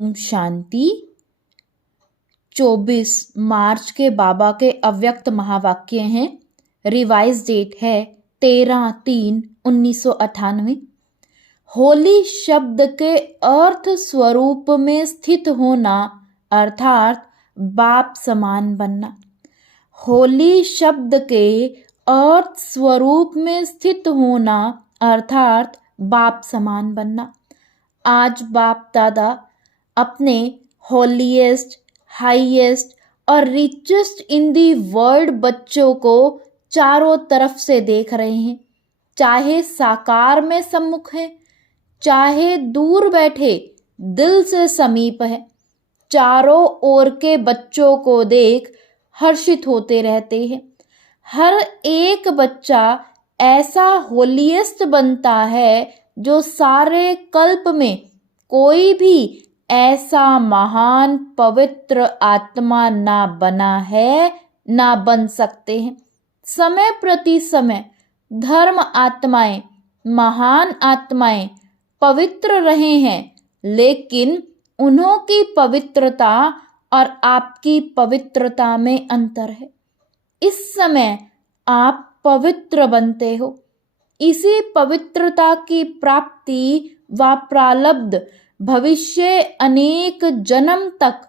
शांति। 24 मार्च के बाबा के अव्यक्त महावाक्य हैं। रिवाइज डेट है 13/3/1998। होली शब्द के अर्थ स्वरूप में स्थित होना अर्थात बाप समान बनना। होली शब्द के अर्थ स्वरूप में स्थित होना अर्थात बाप समान बनना। आज बाप दादा अपने होलीएस्ट, हाईएस्ट और रिचेस्ट इन दी वर्ल्ड बच्चों को चारों तरफ से देख रहे हैं, चाहे साकार में सम्मुख है, चाहे दूर बैठे दिल से समीप है। चारों ओर के बच्चों को देख हर्षित होते रहते हैं। हर एक बच्चा ऐसा होलीएस्ट बनता है जो सारे कल्प में कोई भी ऐसा महान पवित्र आत्मा ना बना है, ना बन सकते हैं। समय प्रति समय धर्म आत्माएं, महान आत्माएं पवित्र रहे हैं, लेकिन उन्हों की पवित्रता और आपकी पवित्रता में अंतर है। इस समय आप पवित्र बनते हो। इसी पवित्रता की प्राप्ति व प्रारब्ध भविष्य अनेक जन्म तक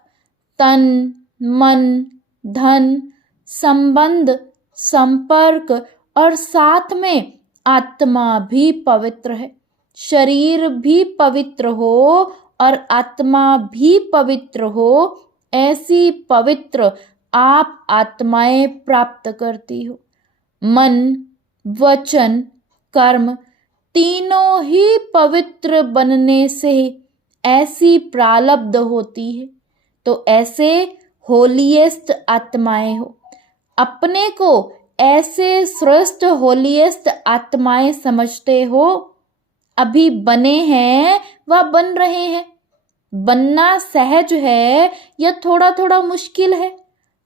तन, मन, धन, संबंध, संपर्क और साथ में आत्मा भी पवित्र है। शरीर भी पवित्र हो और आत्मा भी पवित्र हो, ऐसी पवित्र आप आत्माएं प्राप्त करती हो। मन, वचन, कर्म तीनों ही पवित्र बनने से ऐसी प्रारब्ध होती है। तो ऐसे होलीएस्ट आत्माएं हो। अपने को ऐसे श्रेष्ठ होलीएस्ट आत्माएं समझते हो। अभी बने हैं व बन रहे हैं। बनना सहज है या थोड़ा थोड़ा मुश्किल है,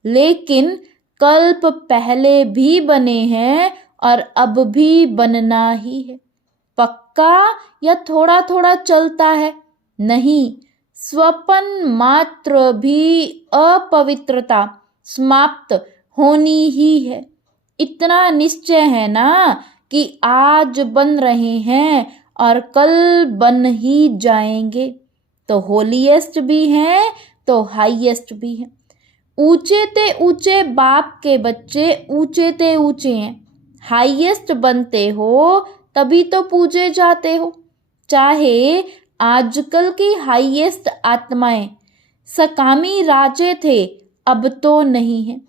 लेकिन कल्प पहले भी बने हैं और अब भी बनना ही है। पक्का या थोड़ा थोड़ा चलता है? नहीं, स्वपन मात्र भी अपवित्रता समाप्त होनी ही है। इतना निश्चय है ना कि आज बन रहे हैं और कल बन ही जाएंगे। तो होलीएस्ट भी हैं तो हाईएस्ट भी हैं। ऊंचे ते ऊंचे बाप के बच्चे ऊंचे ते ऊंचे हैं। हाईएस्ट बनते हो तभी तो पूजे जाते हो। चाहे आजकल की हाईएस्ट आत्माएं सकामी राजे थे, अब तो नहीं है।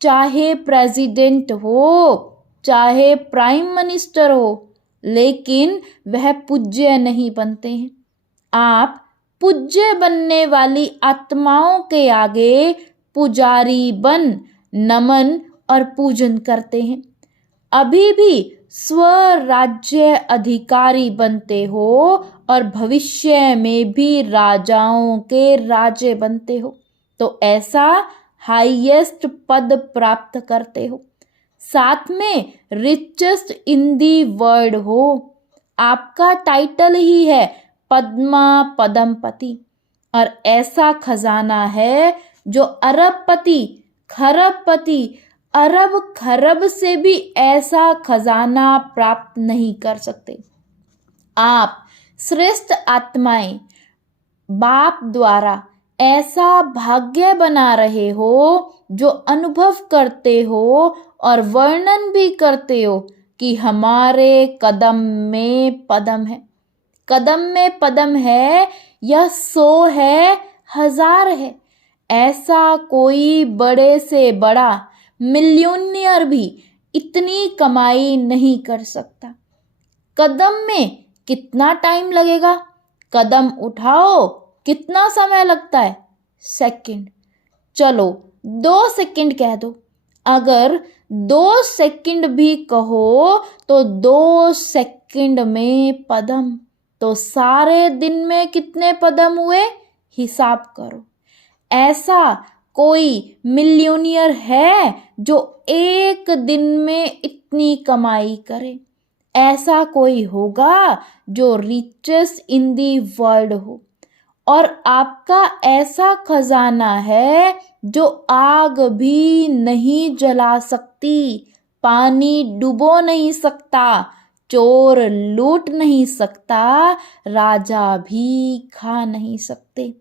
चाहे प्रेसिडेंट हो, चाहे प्राइम मिनिस्टर हो, लेकिन वह पूज्य नहीं बनते हैं। आप पूज्य बनने वाली आत्माओं के आगे पुजारी बन नमन और पूजन करते हैं। अभी भी स्वराज्य अधिकारी बनते हो और भविष्य में भी राजाओं के राजे बनते हो। तो ऐसा हाईएस्ट पद प्राप्त करते हो। साथ में रिचेस्ट इन दी वर्ल्ड हो। आपका टाइटल ही है पद्मा पदमपति, और ऐसा खजाना है जो अरबपति, खरबपति, अरब खरब से भी ऐसा खजाना प्राप्त नहीं कर सकते। आप श्रेष्ठ आत्माएं बाप द्वारा ऐसा भाग्य बना रहे हो जो अनुभव करते हो और वर्णन भी करते हो कि हमारे कदम में पदम है। कदम में पदम है, यह 100 है, 1000 है। ऐसा कोई बड़े से बड़ा मिलियनियर भी इतनी कमाई नहीं कर सकता। कदम में कितना टाइम लगेगा? कदम उठाओ, कितना समय लगता है? सेकंड। चलो 2 सेकंड कह दो। अगर 2 सेकंड भी कहो तो 2 सेकंड में पदम, तो सारे दिन में कितने पदम हुए? हिसाब करो। ऐसा कोई मिलियनियर है जो एक दिन में इतनी कमाई करे? ऐसा कोई होगा जो रिचेस्ट इन दी वर्ल्ड हो? और आपका ऐसा खजाना है जो आग भी नहीं जला सकती, पानी डुबो नहीं सकता, चोर लूट नहीं सकता, राजा भी खा नहीं सकते।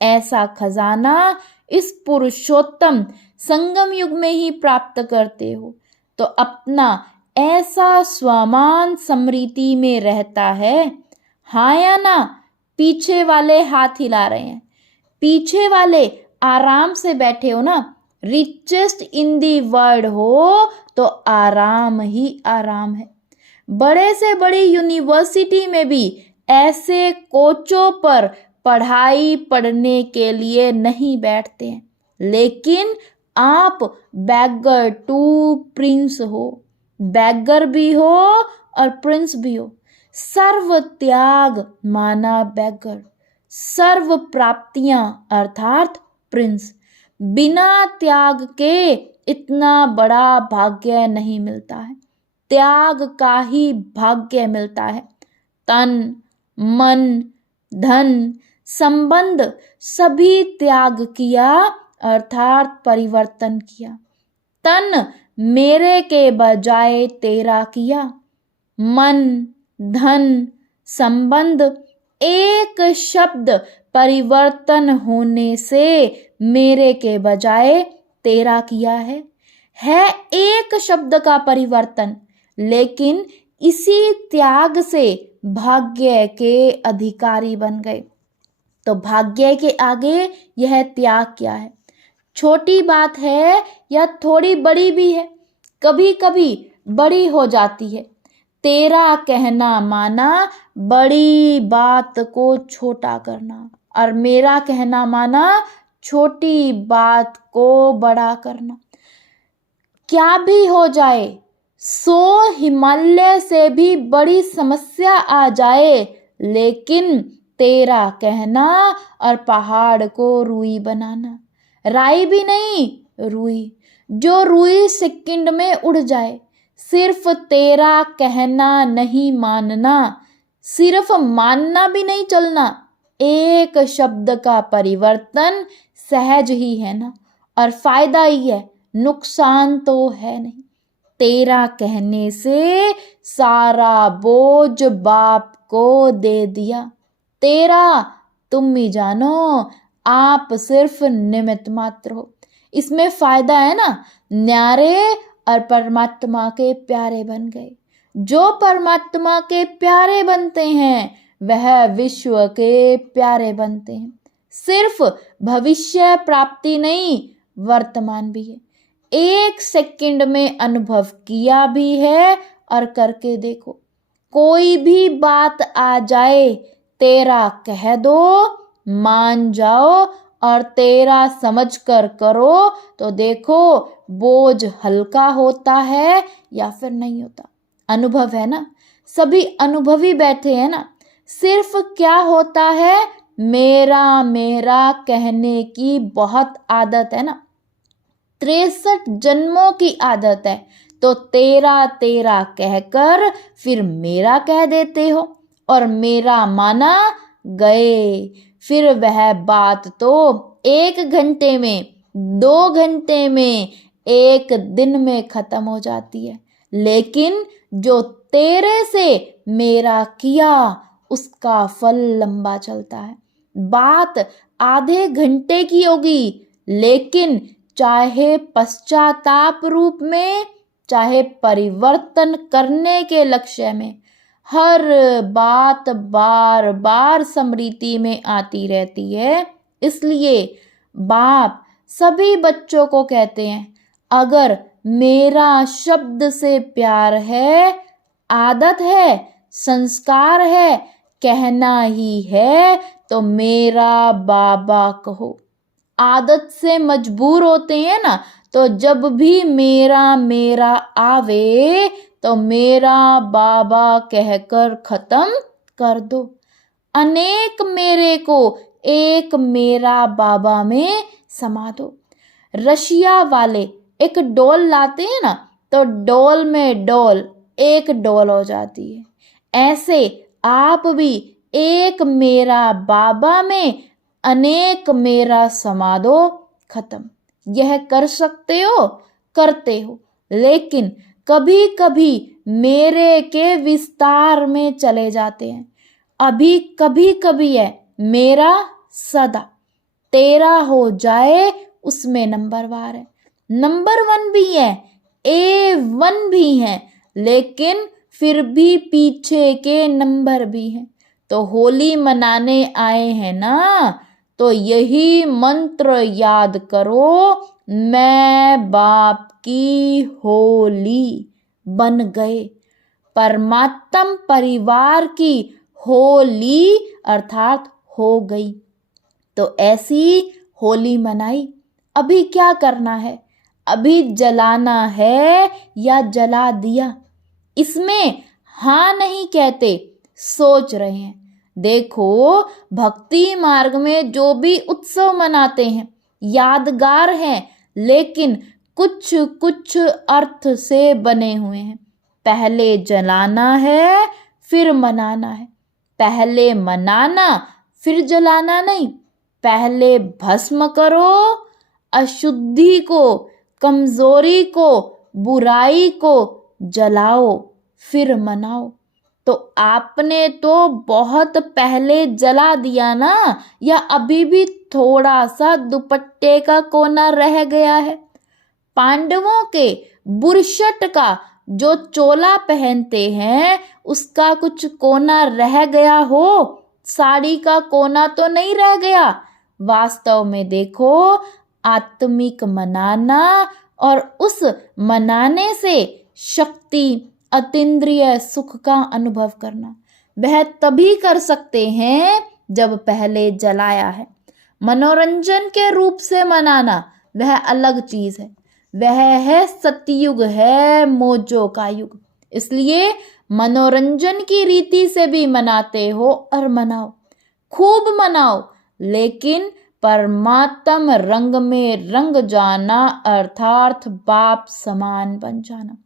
ऐसा खजाना इस पुरुषोत्तम संगम युग में ही प्राप्त करते हो। तो अपना ऐसा स्वमान समृद्धि में रहता है। हाँ या ना? पीछे वाले हाथ हिला रहे हैं। पीछे वाले आराम से बैठे हो ना। रिचेस्ट इन दी वर्ल्ड हो तो आराम ही आराम है। बड़े से बड़ी यूनिवर्सिटी में भी ऐसे कोचों पर पढ़ाई पढ़ने के लिए नहीं बैठते हैं, लेकिन आप बैगर टू प्रिंस हो। बैगर भी हो और प्रिंस भी हो। सर्व त्याग माना बैगर, सर्व प्राप्तियां अर्थात प्रिंस। बिना त्याग के इतना बड़ा भाग्य नहीं मिलता है। त्याग का ही भाग्य मिलता है। तन, मन, धन, संबंध सभी त्याग किया अर्थात परिवर्तन किया। तन मेरे के बजाय तेरा किया। मन, धन, संबंध एक शब्द परिवर्तन होने से मेरे के बजाय तेरा किया है एक शब्द का परिवर्तन, लेकिन इसी त्याग से भाग्य के अधिकारी बन गए। तो भाग्य के आगे यह त्याग क्या है? छोटी बात है या थोड़ी बड़ी भी है, कभी कभी बड़ी हो जाती है। तेरा कहना माना बड़ी बात को छोटा करना, और मेरा कहना माना छोटी बात को बड़ा करना। क्या भी हो जाए, 100 हिमालय से भी बड़ी समस्या आ जाए, लेकिन तेरा कहना और पहाड़ को रुई बनाना। राई भी नहीं, रुई। जो रुई सेकंड में उड़ जाए। सिर्फ तेरा कहना नहीं मानना, सिर्फ मानना भी नहीं चलना। एक शब्द का परिवर्तन सहज ही है ना, और फायदा ही है, नुकसान तो है नहीं। तेरा कहने से सारा बोझ बाप को दे दिया। तेरा तुम ही जानो, आप सिर्फ निमित्त मात्र हो। इसमें फायदा है ना, न्यारे और परमात्मा के प्यारे बन गए। जो परमात्मा के प्यारे बनते हैं वह विश्व के प्यारे बनते हैं। सिर्फ भविष्य प्राप्ति नहीं, वर्तमान भी है। एक सेकंड में अनुभव किया भी है और करके देखो। कोई भी बात आ जाए, तेरा कह दो, मान जाओ और तेरा समझ कर करो, तो देखो बोझ हल्का होता है या फिर नहीं होता। अनुभव है ना, सभी अनुभवी बैठे हैं ना। सिर्फ क्या होता है, मेरा मेरा कहने की बहुत आदत है ना, 63 जन्मों की आदत है। तो तेरा तेरा कहकर फिर मेरा कह देते हो, और मेरा माना गए। फिर वह बात तो 1 घंटे में, 2 घंटे में, 1 दिन में खत्म हो जाती है। लेकिन जो तेरे से मेरा किया, उसका फल लंबा चलता है। बात आधे घंटे की होगी, लेकिन चाहे पश्चाताप रूप में, चाहे परिवर्तन करने के लक्ष्य में, हर बात बार बार स्मृति में आती रहती है। इसलिए बाप सभी बच्चों को कहते हैं, अगर मेरा शब्द से प्यार है, आदत है, संस्कार है, कहना ही है, तो मेरा बाबा कहो। आदत से मजबूर होते हैं ना, तो जब भी मेरा मेरा आवे, तो मेरा बाबा कहकर खत्म कर दो। अनेक मेरे को एक मेरा बाबा में समा दो। रशिया वाले एक डोल लाते हैं ना, तो डोल में डोल एक डोल हो जाती है। ऐसे आप भी एक मेरा बाबा में अनेक मेरा समा दो, खत्म। यह कर सकते हो, करते हो, लेकिन कभी कभी मेरे के विस्तार में चले जाते हैं। अभी कभी कभी है मेरा सदा, तेरा हो जाए उसमें नंबर वार है, नंबर 1 भी है, A1 भी है, लेकिन फिर भी पीछे के नंबर भी हैं। तो होली मनाने आए हैं ना, तो यही मंत्र याद करो, मैं बाप की होली बन गए, परमात्म परिवार की होली अर्थात हो गई। तो ऐसी होली मनाई। अभी क्या करना है? अभी जलाना है या जला दिया? इसमें हाँ नहीं कहते, सोच रहे हैं। देखो, भक्ति मार्ग में जो भी उत्सव मनाते हैं यादगार हैं, लेकिन कुछ कुछ अर्थ से बने हुए हैं। पहले जलाना है, फिर मनाना है। पहले मनाना, फिर जलाना नहीं। पहले भस्म करो अशुद्धि को, कमजोरी को, बुराई को जलाओ, फिर मनाओ। तो आपने तो बहुत पहले जला दिया ना, या अभी भी थोड़ा सा दुपट्टे का कोना रह गया है? पांडवों के बुरशट का जो चोला पहनते हैं उसका कुछ कोना रह गया हो, साड़ी का कोना तो नहीं रह गया। वास्तव में देखो, आत्मिक मनाना और उस मनाने से शक्ति, अतीन्द्रिय सुख का अनुभव करना, वह तभी कर सकते हैं जब पहले जलाया है। मनोरंजन के रूप से मनाना वह अलग चीज है, वह है सतयुग, है मोजों का युग। इसलिए मनोरंजन की रीति से भी मनाते हो और मनाओ, खूब मनाओ, लेकिन परमात्म रंग में रंग जाना अर्थात बाप समान बन जाना।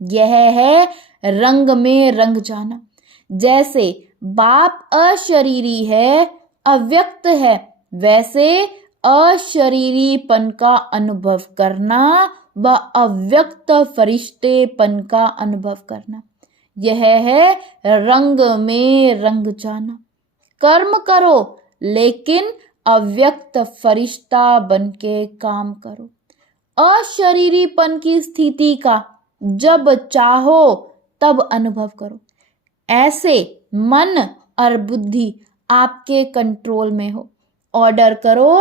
यह है रंग में रंग जाना। जैसे बाप अशरीरी है, अव्यक्त है, वैसे अशरीरीपन का अनुभव करना व अव्यक्त फरिश्तेपन का अनुभव करना, यह है रंग में रंग जाना। कर्म करो, लेकिन अव्यक्त फरिश्ता बन के काम करो। अशरीरीपन की स्थिति का जब चाहो तब अनुभव करो। ऐसे मन और बुद्धि आपके कंट्रोल में हो। ऑर्डर करो,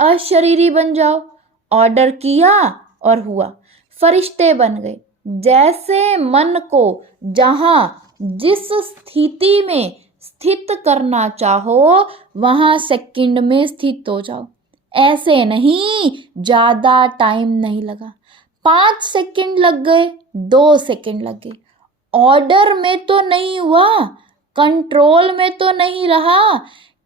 अशरीरी बन जाओ। ऑर्डर किया और हुआ, फरिश्ते बन गए। जैसे मन को जहां जिस स्थिति में स्थित करना चाहो वहां सेकंड में स्थित हो जाओ। ऐसे नहीं, ज्यादा टाइम नहीं लगा, 5 सेकंड लग गए, 2 सेकंड लग गए। ऑर्डर में तो नहीं हुआ, कंट्रोल में तो नहीं रहा।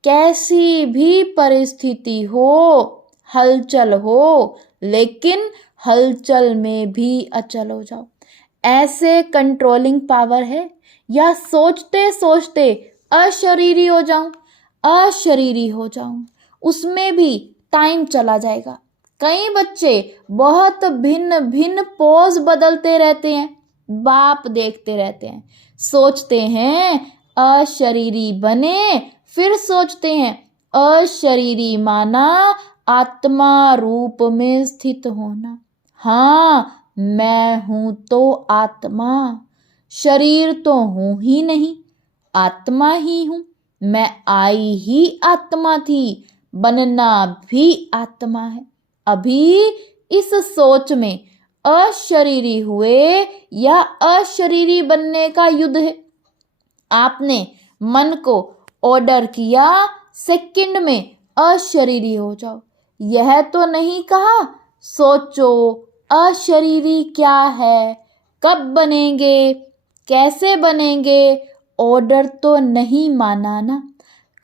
कैसी भी परिस्थिति हो, हलचल हो, लेकिन हलचल में भी अचल हो जाओ। ऐसे कंट्रोलिंग पावर है। या सोचते सोचते अशरीरी हो जाऊं, अशरीरी हो जाऊं, उसमें भी टाइम चला जाएगा। कई बच्चे बहुत भिन्न भिन्न पोज बदलते रहते हैं, बाप देखते रहते हैं, सोचते हैं अशरीरी बने, फिर सोचते हैं अशरीरी माना आत्मा रूप में स्थित होना। हाँ, मैं हूं तो आत्मा, शरीर तो हूं ही नहीं, आत्मा ही हूं। मैं आई ही आत्मा थी, बनना भी आत्मा है। अभी इस सोच में अशरीरी हुए या अशरीरी बनने का युद्ध है। आपने मन को ऑर्डर किया, सेकंड में अशरीरी हो जाओ। यह तो नहीं कहा सोचो अशरीरी क्या है, कब बनेंगे, कैसे बनेंगे। ऑर्डर तो नहीं माना ना,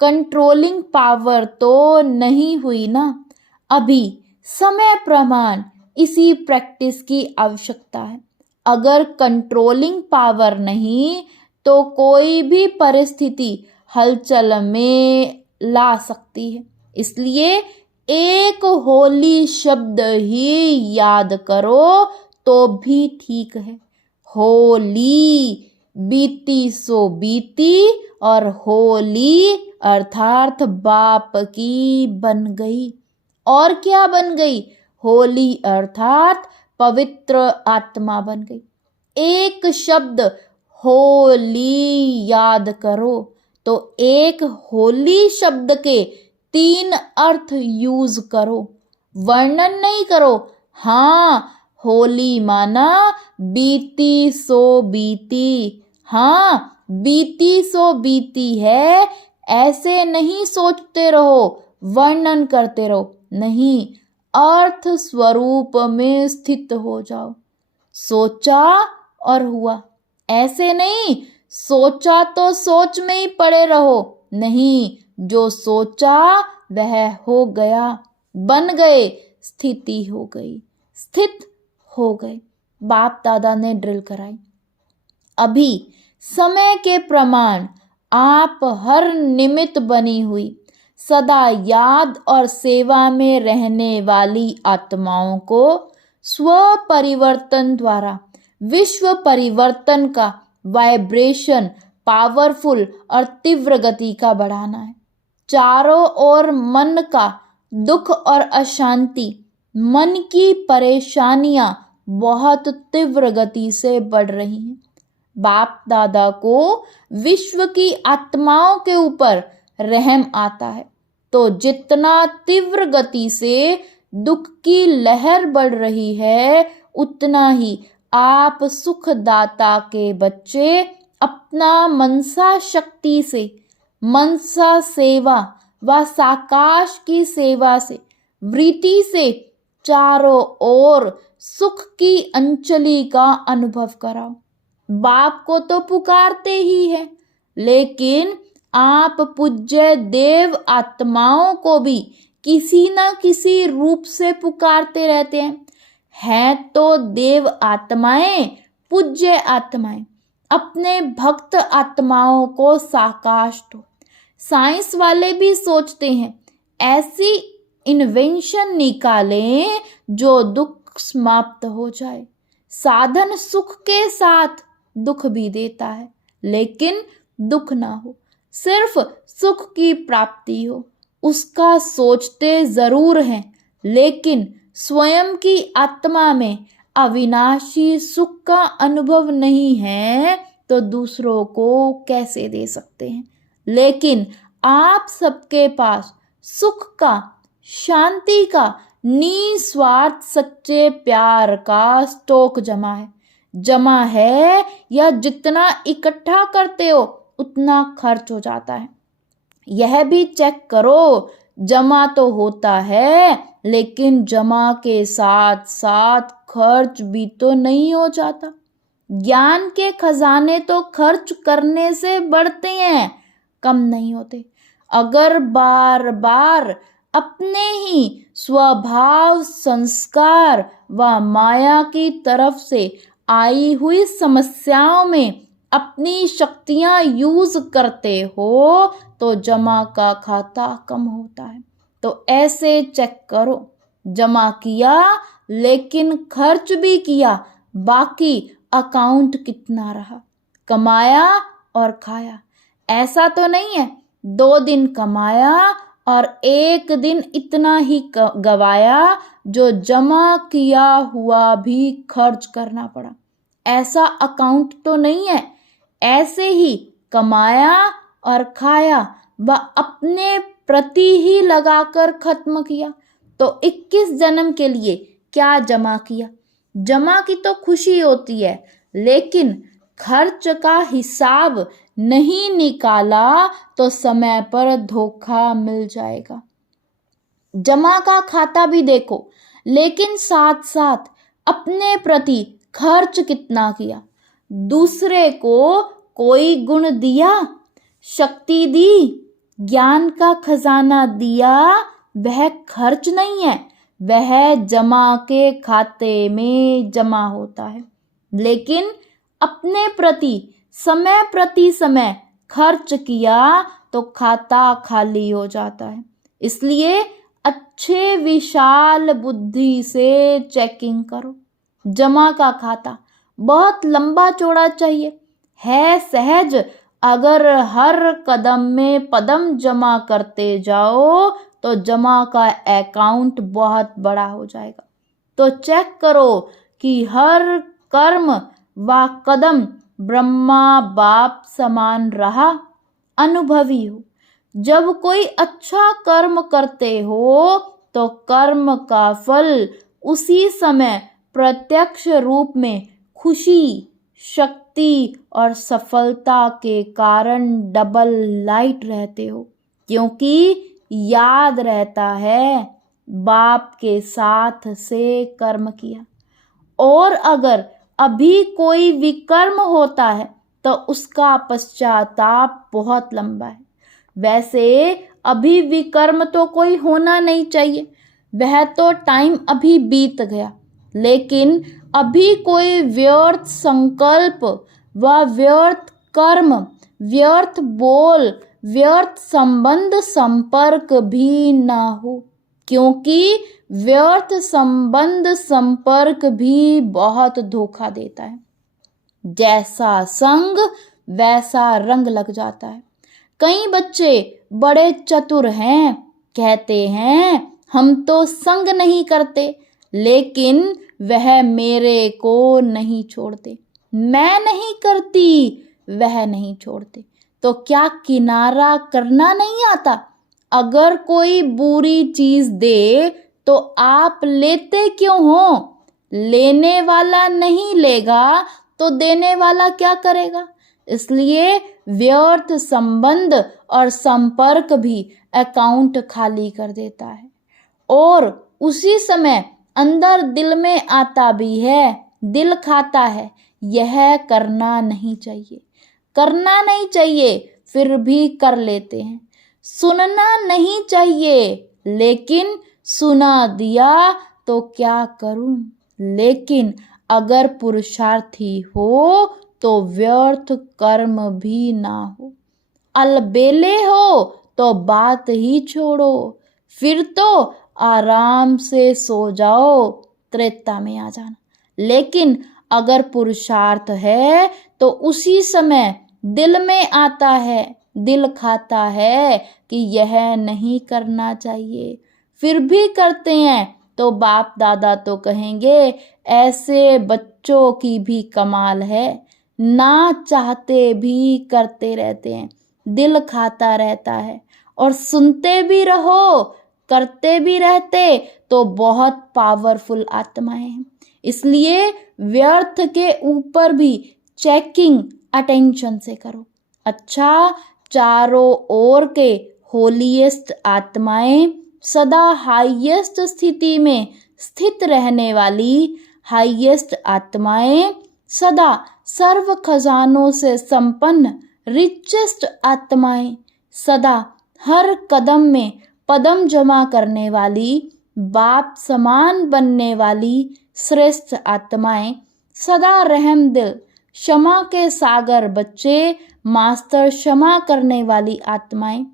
कंट्रोलिंग पावर तो नहीं हुई ना। अभी समय प्रमाण इसी प्रैक्टिस की आवश्यकता है। अगर कंट्रोलिंग पावर नहीं तो कोई भी परिस्थिति हलचल में ला सकती है। इसलिए एक होली शब्द ही याद करो तो भी ठीक है। होली, बीती सो बीती, और होली अर्थात बाप की बन गई। और क्या बन गई? होली अर्थात पवित्र आत्मा बन गई। एक शब्द होली याद करो तो एक होली शब्द के 3 अर्थ यूज करो, वर्णन नहीं करो। हाँ, होली माना बीती सो बीती। हाँ, बीती सो बीती है, ऐसे नहीं सोचते रहो, वर्णन करते रहो। नहीं, अर्थ स्वरूप में स्थित हो जाओ। सोचा और हुआ, ऐसे नहीं सोचा तो सोच में ही पड़े रहो। नहीं, जो सोचा वह हो गया, बन गए, स्थिति हो गई, स्थित हो गए। बाप दादा ने ड्रिल कराई। अभी समय के प्रमाण आप हर निमित्त बनी हुई सदा याद और सेवा में रहने वाली आत्माओं को स्व परिवर्तन द्वारा विश्व परिवर्तन का वाइब्रेशन पावरफुल और तीव्र गति का बढ़ाना है। चारों ओर मन का दुख और अशांति, मन की परेशानियां बहुत तीव्र गति से बढ़ रही हैं। बाप दादा को विश्व की आत्माओं के ऊपर रहम आता है, तो जितना तीव्र गति से दुख की लहर बढ़ रही है, उतना ही आप सुखदाता के बच्चे अपना मनसा शक्ति से, मनसा सेवा व साकाश की सेवा से, वृत्ति से चारों ओर सुख की अंजलि का अनुभव कराओ। बाप को तो पुकारते ही है, लेकिन आप पूज्य देव आत्माओं को भी किसी न किसी रूप से पुकारते रहते हैं। हैं तो देव आत्माएं, पूज्य आत्माएं, अपने भक्त आत्माओं को साकाश दो। साइंस वाले भी सोचते हैं ऐसी इन्वेंशन निकालें जो दुख समाप्त हो जाए। साधन सुख के साथ दुख भी देता है, लेकिन दुख ना हो, सिर्फ सुख की प्राप्ति हो। उसका सोचते जरूर हैं, लेकिन स्वयं की आत्मा में अविनाशी सुख का अनुभव नहीं है तो दूसरों को कैसे दे सकते हैं। लेकिन आप सबके पास सुख का, शांति का, निस्वार्थ सच्चे प्यार का स्टॉक जमा है या जितना इकट्ठा करते हो उतना खर्च हो जाता है। यह भी चेक करो, जमा तो होता है, लेकिन जमा के साथ साथ खर्च भी तो नहीं हो जाता। ज्ञान के खजाने तो खर्च करने से बढ़ते हैं, कम नहीं होते। अगर बार बार अपने ही स्वभाव, संस्कार व माया की तरफ से आई हुई समस्याओं में अपनी शक्तियां यूज करते हो तो जमा का खाता कम होता है। तो ऐसे चेक करो, जमा किया लेकिन खर्च भी किया, बाकी अकाउंट कितना रहा। कमाया और खाया, ऐसा तो नहीं है 2 दिन कमाया और 1 दिन इतना ही गवाया जो जमा किया हुआ भी खर्च करना पड़ा। ऐसा अकाउंट तो नहीं है। ऐसे ही कमाया और खाया व अपने प्रति ही लगाकर खत्म किया तो 21 जन्म के लिए क्या जमा किया। जमा की तो खुशी होती है, लेकिन खर्च का हिसाब नहीं निकाला तो समय पर धोखा मिल जाएगा। जमा का खाता भी देखो, लेकिन साथ साथ अपने प्रति खर्च कितना किया। दूसरे को कोई गुण दिया, शक्ति दी, ज्ञान का खजाना दिया, वह खर्च नहीं है, वह जमा के खाते में जमा होता है। लेकिन अपने प्रति समय खर्च किया तो खाता खाली हो जाता है। इसलिए अच्छे विशाल बुद्धि से चेकिंग करो। जमा का खाता बहुत लंबा चौड़ा चाहिए, है सहज। अगर हर कदम में पदम जमा करते जाओ तो जमा का अकाउंट बहुत बड़ा हो जाएगा। तो चेक करो कि हर कर्म व कदम ब्रह्मा बाप समान रहा, अनुभवी हो। जब कोई अच्छा कर्म करते हो तो कर्म का फल उसी समय प्रत्यक्ष रूप में खुशी, शक्ति और सफलता के कारण डबल लाइट रहते हो, क्योंकि याद रहता है बाप के साथ से कर्म किया। और अगर अभी कोई विकर्म होता है तो उसका पश्चाताप बहुत लंबा है। वैसे अभी विकर्म तो कोई होना नहीं चाहिए, वह तो टाइम अभी बीत गया। लेकिन अभी कोई व्यर्थ संकल्प व व्यर्थ कर्म, व्यर्थ बोल, व्यर्थ संबंध संपर्क भी ना हो, क्योंकि व्यर्थ संबंध संपर्क भी बहुत धोखा देता है। जैसा संग वैसा रंग लग जाता है। कई बच्चे बड़े चतुर हैं, कहते हैं हम तो संग नहीं करते, लेकिन वह मेरे को नहीं छोड़ते, मैं नहीं करती, वह नहीं छोड़ते। तो क्या किनारा करना नहीं आता? अगर कोई बुरी चीज दे तो आप लेते क्यों हो? लेने वाला नहीं लेगा तो देने वाला क्या करेगा? इसलिए व्यर्थ संबंध और संपर्क भी अकाउंट खाली कर देता है। और उसी समय अंदर दिल में आता भी है, दिल खाता है, यह करना नहीं चाहिए, करना नहीं चाहिए, फिर भी कर लेते हैं। सुनना नहीं चाहिए, लेकिन सुना दिया तो क्या करूं। लेकिन अगर पुरुषार्थी हो तो व्यर्थ कर्म भी ना हो। अलबेले हो तो बात ही छोड़ो, फिर तो आराम से सो जाओ, त्रेता में आ जाना। लेकिन अगर पुरुषार्थ है तो उसी समय दिल में आता है, दिल खाता है कि यह नहीं करना चाहिए, फिर भी करते हैं तो बाप दादा तो कहेंगे ऐसे बच्चों की भी कमाल है, ना चाहते भी करते रहते हैं, दिल खाता रहता है। और सुनते भी रहो, करते भी रहते तो बहुत पावरफुल आत्माएं हैं। इसलिए व्यर्थ के ऊपर भी चेकिंग अटेंशन से करो। अच्छा, चारों ओर के होलीएस्ट आत्माएं, सदा हाईएस्ट स्थिति में स्थित रहने वाली हाईएस्ट आत्माएं, सदा सर्व खजानों से संपन्न रिचेस्ट आत्माएं, सदा हर कदम में पदम जमा करने वाली, बाप समान बनने वाली श्रेष्ठ आत्माएं, सदा रहम दिल, क्षमा के सागर बच्चे, मास्टर क्षमा करने वाली आत्माएं,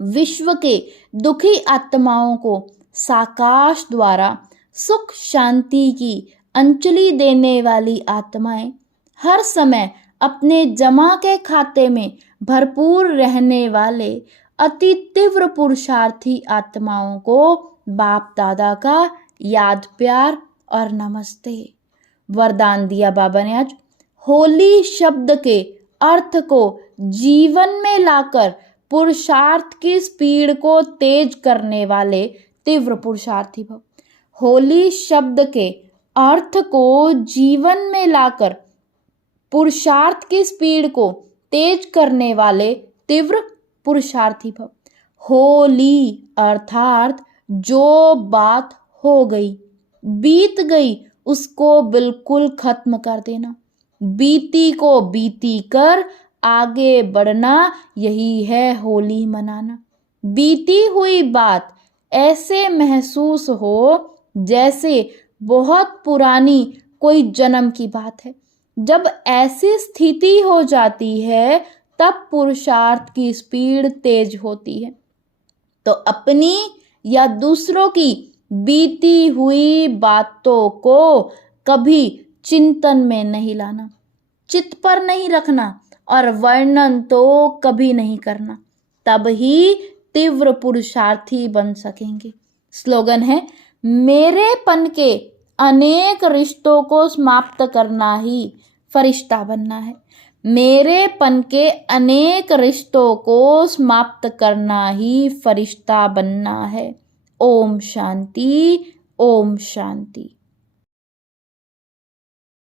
विश्व के दुखी आत्माओं को साकाश द्वारा सुख शांति की अंजलि देने वाली आत्माएं, हर समय अपने जमा के खाते में भरपूर रहने वाले अति तीव्र पुरुषार्थी आत्माओं को बाप दादा का याद प्यार और नमस्ते। वरदान दिया बाबा ने आज। होली शब्द के अर्थ को जीवन में लाकर पुरुषार्थ की स्पीड को तेज करने वाले तीव्र पुरुषार्थी भव। होली शब्द के अर्थ को जीवन में लाकर पुरुषार्थ की स्पीड को तेज करने वाले तीव्र पुरुषार्थी भव। होली अर्थात जो बात हो गई, बीत गई, उसको बिल्कुल खत्म कर देना, बीती को बीती कर आगे बढ़ना, यही है होली मनाना। बीती हुई बात ऐसे महसूस हो जैसे बहुत पुरानी कोई जन्म की बात है। जब ऐसी स्थिति हो जाती है तब पुरुषार्थ की स्पीड तेज होती है। तो अपनी या दूसरों की बीती हुई बातों को कभी चिंतन में नहीं लाना, चित्त पर नहीं रखना और वर्णन तो कभी नहीं करना, तब ही तीव्र पुरुषार्थी बन सकेंगे। स्लोगन है, मेरेपन के अनेक रिश्तों को समाप्त करना ही फरिश्ता बनना है। मेरेपन के अनेक रिश्तों को समाप्त करना ही फरिश्ता बनना है। ओम शांति, ओम शांति।